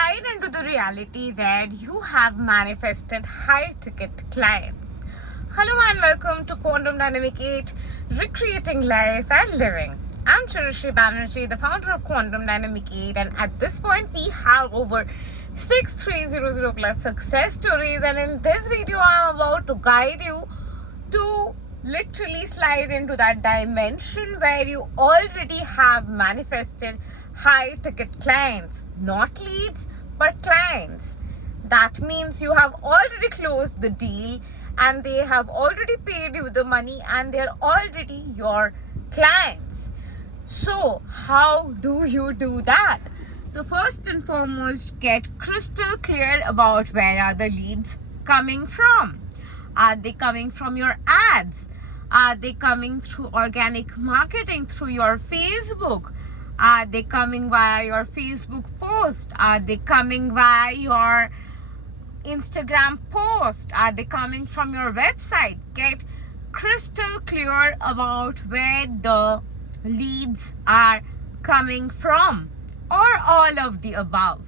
slide into the reality where you have manifested high ticket clients. Hello and welcome to Quantum Dynamic 8, Recreating Life and Living. I'm Chirishri Banerjee, the founder of Quantum Dynamic 8, and at this point we have over 6300 plus success stories, and in this video I'm about to guide you to literally slide into that dimension where you already have manifested high ticket clients, not leads but clients. That means you have already closed the deal and they have already paid you the money and they're already your clients. So how do you do that? So first and foremost, get crystal clear about where are the leads coming from. Are they coming from your ads? Are they coming through organic marketing through your Facebook? Are they coming via your Facebook post? Are they coming via your Instagram post? Are they coming from your website? Get crystal clear about where the leads are coming from, or all of the above.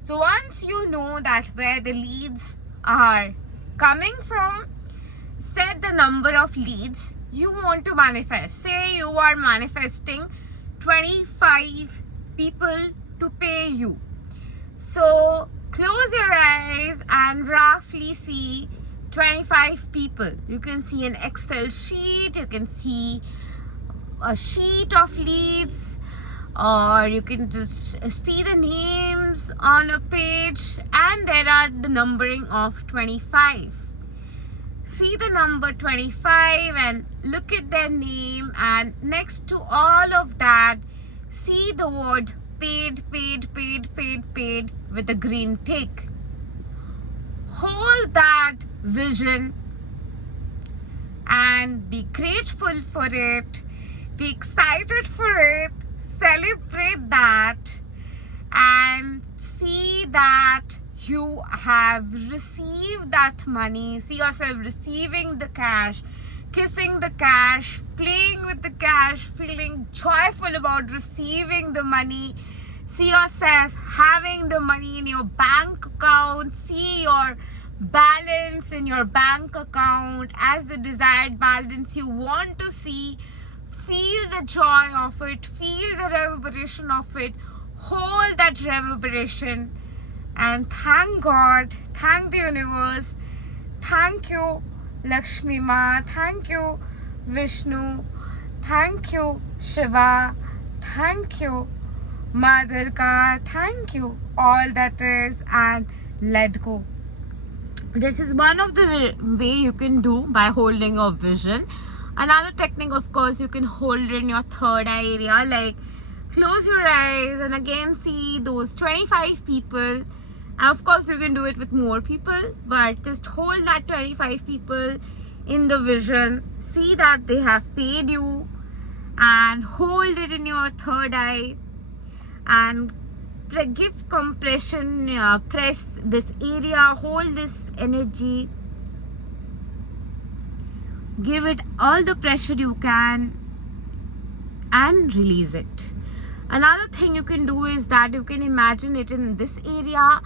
So once you know that where the leads are coming from, set the number of leads you want to manifest. Say you are manifesting 25 people to pay you. So close your eyes and roughly see 25 people. You can see an Excel sheet, you can see a sheet of leads, or you can just see the names on a page, and there are the numbering of 25. See the number 25 and look at their name, and next to all of that, see the word paid with a green tick. Hold that vision and be grateful for it, be excited for it, celebrate that, and see that you have received that money. See yourself receiving the cash, kissing the cash, playing with the cash, feeling joyful about receiving the money. See yourself having the money in your bank account. See your balance in your bank account as the desired balance you want to see. Feel the joy of it, feel the reverberation of it, hold that reverberation, and thank God, thank the universe, thank you Lakshmi Ma, thank you Vishnu, thank you Shiva, thank you Ma Durga, thank you all that is, and let go. This is one of the way you can do by holding your vision. Another technique, of course, you can hold in your third eye area, like close your eyes and again see those 25 people. And of course you can do it with more people, but just hold that 25 people in the vision. See that they have paid you, and hold it in your third eye and give compression, press this area, hold this energy, give it all the pressure you can and release it. Another thing you can do is that you can imagine it in this area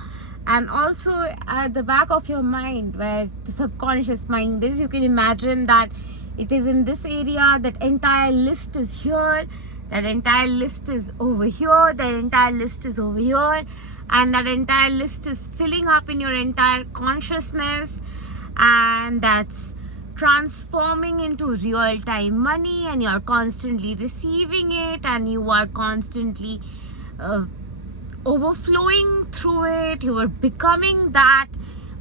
and also at the back of your mind where the subconscious mind is. You can imagine that it is in this area, that entire list is here, that entire list is over here, that entire list is over here, and that entire list is filling up in your entire consciousness, and that's transforming into real-time money, and you are constantly receiving it, and you are constantly overflowing through it. You are becoming that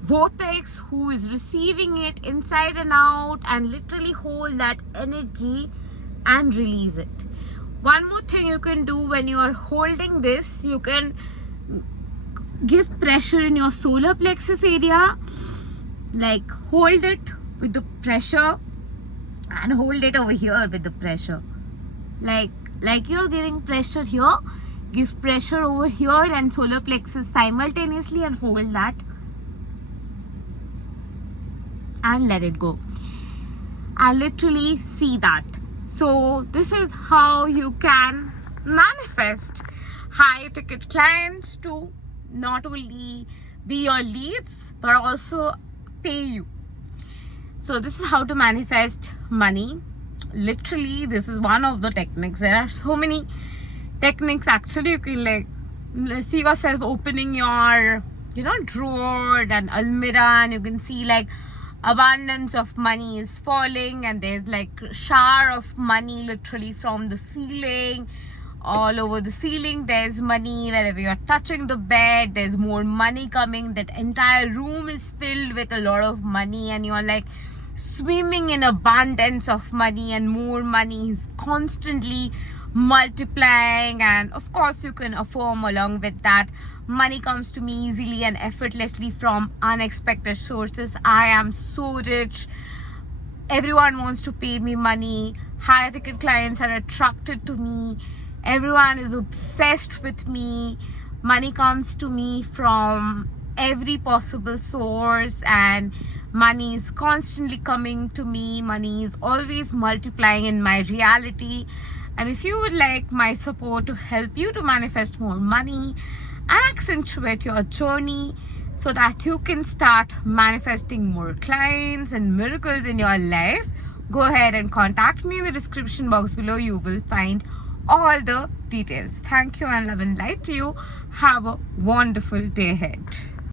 vortex who is receiving it inside and out, and literally hold that energy and release it. One more thing you can do when you are holding this, you can give pressure in your solar plexus area, like hold it with the pressure and hold it over here with the pressure, like you're giving pressure here, give pressure over here and solar plexus simultaneously, and hold that and let it go, and literally see that. So this is how you can manifest high ticket clients to not only be your leads but also pay you. So this is how to manifest money. Literally, this is one of the techniques. There are so many techniques. Actually, you can like see yourself opening your drawer and almirah, and you can see like abundance of money is falling, and there's like shower of money literally from the ceiling. All over the ceiling there's money. Wherever you're touching the bed, there's more money coming. That entire room is filled with a lot of money, and you're like swimming in abundance of money, and more money is constantly multiplying. And of course, you can affirm along with that, money comes to me easily and effortlessly from unexpected sources. I am so rich. Everyone wants to pay me money. High ticket clients are attracted to me. Everyone is obsessed with me. Money comes to me from every possible source, and money is constantly coming to me. Money is always multiplying in my reality. And if you would like my support to help you to manifest more money and accentuate your journey so that you can start manifesting more clients and miracles in your life, go ahead and contact me in the description box below. You will find all the details. Thank you and love and light to you. Have a wonderful day ahead.